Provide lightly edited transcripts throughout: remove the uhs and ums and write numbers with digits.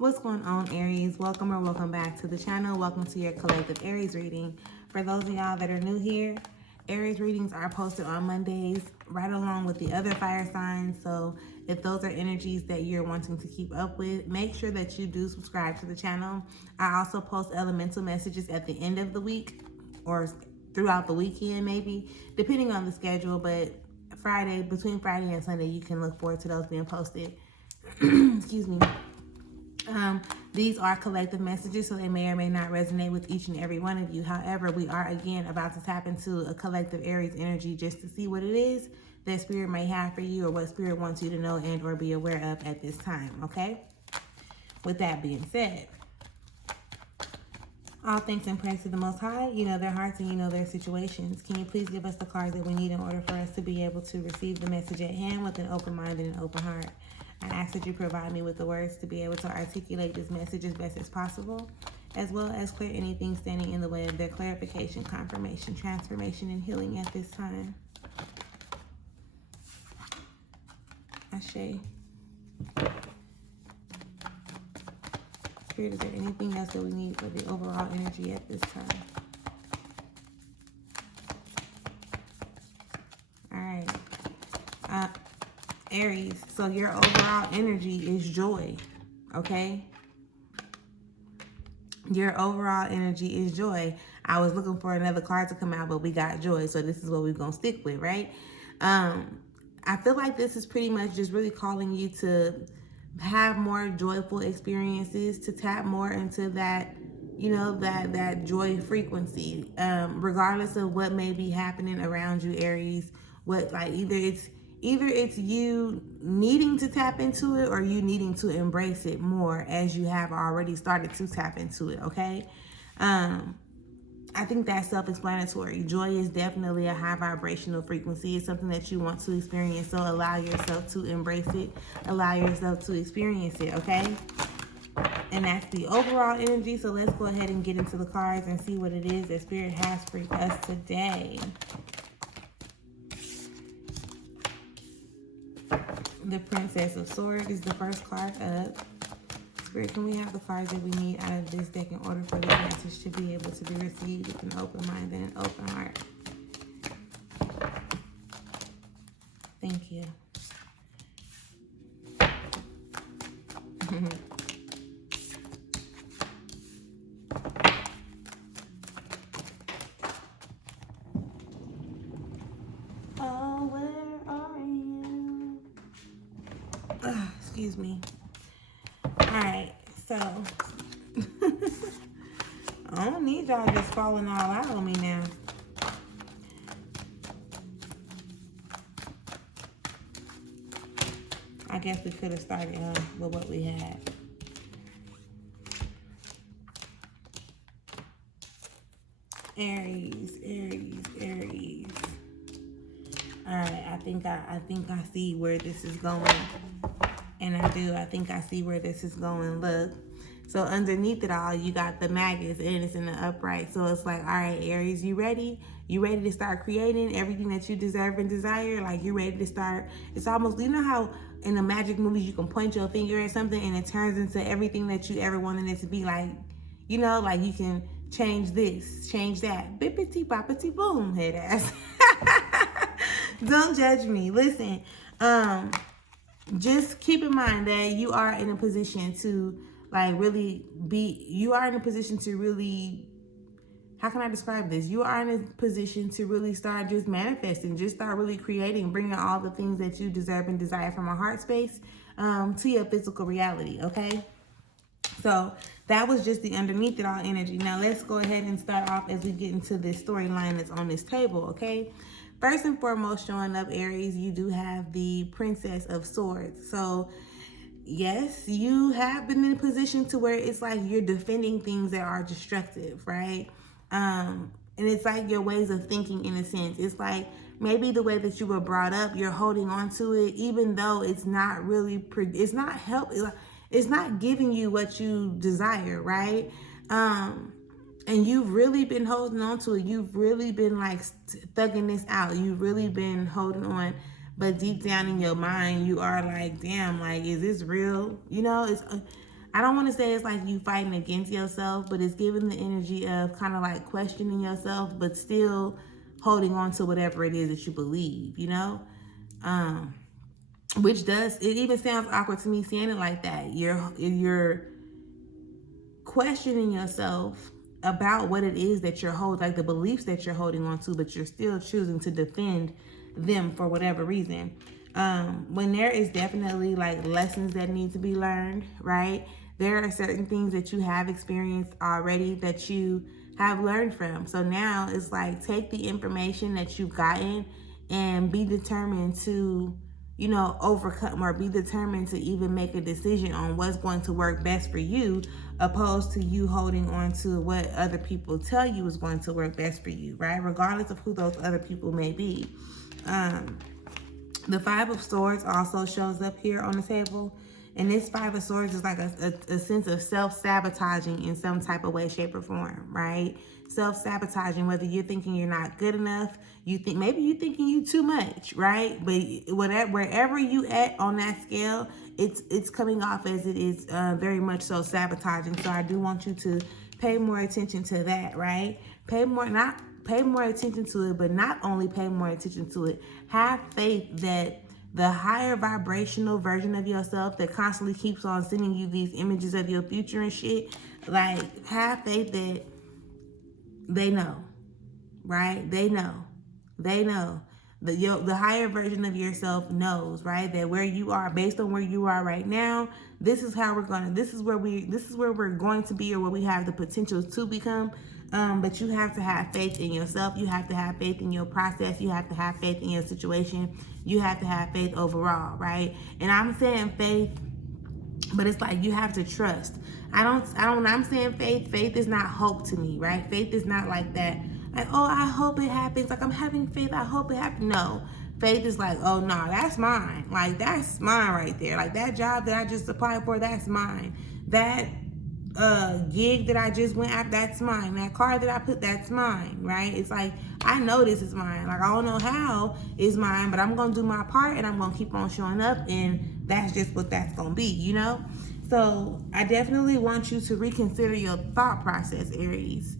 What's going on, Aries? Welcome or welcome back to the channel. Welcome to your collective Aries reading. For those of y'all that are new here, Aries readings are posted on Mondays right along with the other fire signs. So if those are energies that you're wanting to keep up with, make sure that you do subscribe to the channel. I also post elemental messages at the end of the week or throughout the weekend, maybe, depending on the schedule. But between Friday and Sunday, you can look forward to those being posted. Excuse me. These are collective messages, so they may or may not resonate with each and every one of you. However, we are again about to tap into a collective Aries energy just to see what it is that Spirit may have for you or what Spirit wants you to know and or be aware of at this time, okay? With that being said, all thanks and praise to the Most High. You know their hearts and you know their situations. Can you please give us the cards that we need in order for us to be able to receive the message at hand with an open mind and an open heart? I ask that you provide me with the words to be able to articulate this message as best as possible, as well as clear anything standing in the way of their clarification, confirmation, transformation, and healing at this time. Ashe. Spirit, is there anything else that we need for the overall energy at this time? All right. Aries, so your overall energy is joy, okay? Your overall energy is joy. I was looking for another card to come out, but we got joy, so this is what we're going to stick with, right? I feel like this is pretty much just really calling you to have more joyful experiences, to tap more into that, you know, that joy frequency, regardless of what may be happening around you, Aries. What, like, either it's you needing to tap into it or you needing to embrace it more as you have already started to tap into it, okay? I think that's self-explanatory. Joy is definitely a high vibrational frequency. It's something that you want to experience, so allow yourself to embrace it. Allow yourself to experience it, okay? And that's the overall energy, so let's go ahead and get into the cards and see what it is that Spirit has for us today. The Princess of Swords is the first card up. Spirit, can we have the cards that we need out of this deck in order for this message to be able to be received with an open mind and an open heart? Thank you. Oh, where are you? Excuse me. Alright, so I don't need y'all just falling all out on me now. I guess we could have started with what we had. Aries, Aries, Aries. Alright, I think I see where this is going. And I think I see where this is going. Look, so underneath it all, you got the maggots and it's in the upright. So it's like, all right, Aries, you ready? You ready to start creating everything that you deserve and desire? Like, you ready to start? It's almost, you know how in the magic movies you can point your finger at something and it turns into everything that you ever wanted it to be. Like, you know, like you can change this, change that. Bippity boppity boom, head ass. Don't judge me. Listen, just keep in mind that you are in a position to how can I describe this? You are in a position to really start just manifesting, just start really creating, bringing all the things that you deserve and desire from a heart space to your physical reality, okay? So that was just the underneath it all energy. Now let's go ahead and start off as we get into this storyline that's on this table, okay? First and foremost, showing up, Aries, you do have the Princess of Swords. So, yes, you have been in a position to where it's like you're defending things that are destructive, right? And it's like your ways of thinking in a sense. It's like maybe the way that you were brought up, you're holding on to it, even though it's not really, it's not giving you what you desire, right? And you've really been holding on to it. You've really been like thugging this out. You've really been holding on. But deep down in your mind, you are like, damn, like, is this real? You know, I don't want to say it's like you fighting against yourself, but it's giving the energy of kind of like questioning yourself, but still holding on to whatever it is that you believe, you know? Which does, it even sounds awkward to me saying it like that. You're questioning yourself about what it is that you're holding, like the beliefs that you're holding on to, but you're still choosing to defend them for whatever reason. When there is definitely like lessons that need to be learned, right? There are certain things that you have experienced already that you have learned from. So now it's like, take the information that you've gotten and be determined to, you know, overcome, or be determined to even make a decision on what's going to work best for you, opposed to you holding on to what other people tell you is going to work best for you, right? Regardless of who those other people may be. The Five of Swords also shows up here on the table. And this Five of Swords is like a sense of self-sabotaging in some type of way, shape, or form, right? Self-sabotaging, whether you're thinking you're not good enough, maybe you're thinking you too much, right? But wherever you at on that scale, it's coming off as it is very much so sabotaging. So I do want you to pay more attention to that, right? Pay more attention to it, but not only pay more attention to it, have faith that the higher vibrational version of yourself that constantly keeps on sending you these images of your future and shit, like, have faith that they know, right? They know. The higher version of yourself knows, right? That where you are, based on where you are right now, this is where we're going to be, or where we have the potential to become. But you have to have faith in yourself. You have to have faith in your process. You have to have faith in your situation. You have to have faith overall, right? And I'm saying faith, but it's like you have to trust. When I'm saying faith is not hope to me, right? Faith is not like that. Like, oh, I hope it happens. Like, I'm having faith. I hope it happens. No. Faith is like, oh, no, that's mine. Like, that's mine right there. Like, that job that I just applied for, that's mine. That gig that I just went after, that's mine. That car that I put, that's mine, right? It's like, I know this is mine. Like, I don't know how it's mine, but I'm going to do my part, and I'm going to keep on showing up, and that's just what that's going to be, you know? So I definitely want you to reconsider your thought process, Aries.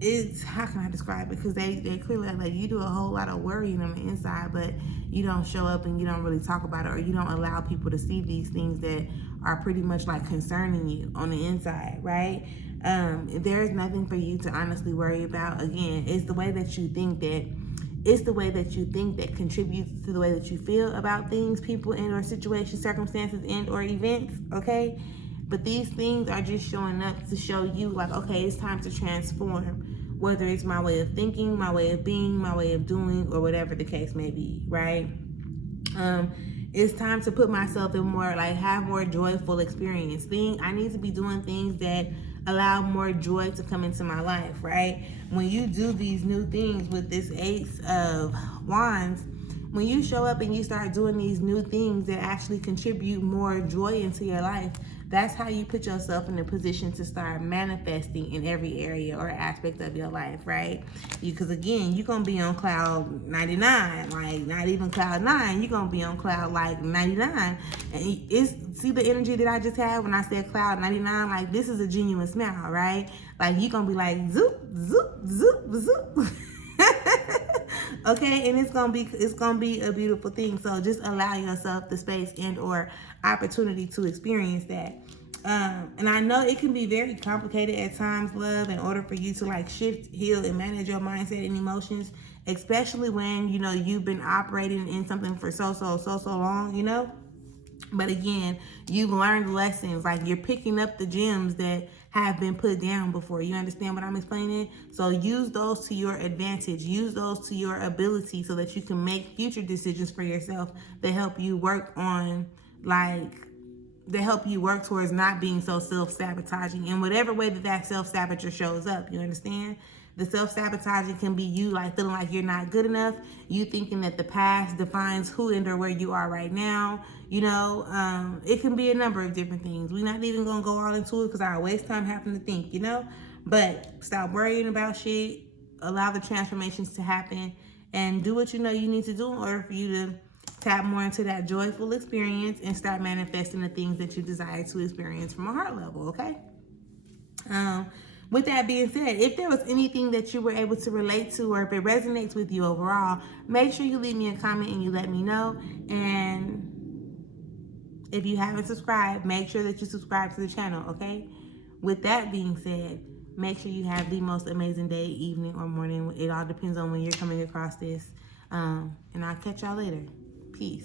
It's, how can I describe it? Because they clearly, like, you do a whole lot of worrying on the inside, but you don't show up and you don't really talk about it, or you don't allow people to see these things that are pretty much like concerning you on the inside, right? There's nothing for you to honestly worry about. Again, it's the way that you think that contributes to the way that you feel about things, people, and or situations, circumstances, and or events, okay? But these things are just showing up to show you, like, okay, it's time to transform. Whether it's my way of thinking, my way of being, my way of doing, or whatever the case may be, right? It's time to put myself in more, like, have more joyful experience. I need to be doing things that allow more joy to come into my life, right? When you do these new things with this Ace of Wands, when you show up and you start doing these new things that actually contribute more joy into your life, that's how you put yourself in a position to start manifesting in every area or aspect of your life, right? Because again, you're going to be on cloud 99, like not even cloud 9, you're going to be on cloud like 99. And see the energy that I just had when I said cloud 99? Like, this is a genuine smile, right? Like, you're going to be like, zoop, zoop, zoop, zoop. Okay, and it's gonna be a beautiful thing. So just allow yourself the space and or opportunity to experience that. And I know it can be very complicated at times, love, in order for you to like shift, heal, and manage your mindset and emotions, especially when, you know, you've been operating in something for so long, you know. But again, you've learned lessons, like you're picking up the gems that have been put down before. You understand what I'm explaining? So use those to your advantage. Use those to your ability so that you can make future decisions for yourself that help you work on, towards not being so self-sabotaging in whatever way that self-sabotage shows up. You understand? The self-sabotaging can be you like feeling like you're not good enough, you thinking that the past defines who and or where you are right now. You know, it can be a number of different things. We're not even gonna go all into it because I waste time having to think, you know? But stop worrying about shit, allow the transformations to happen, and do what you know you need to do in order for you to Tap more into that joyful experience and start manifesting the things that you desire to experience from a heart level, okay? With that being said, if there was anything that you were able to relate to, or if it resonates with you overall, make sure you leave me a comment and you let me know. And if you haven't subscribed, make sure that you subscribe to the channel, okay? With that being said, make sure you have the most amazing day, evening, or morning. It all depends on when you're coming across this. And I'll catch y'all later. Peace.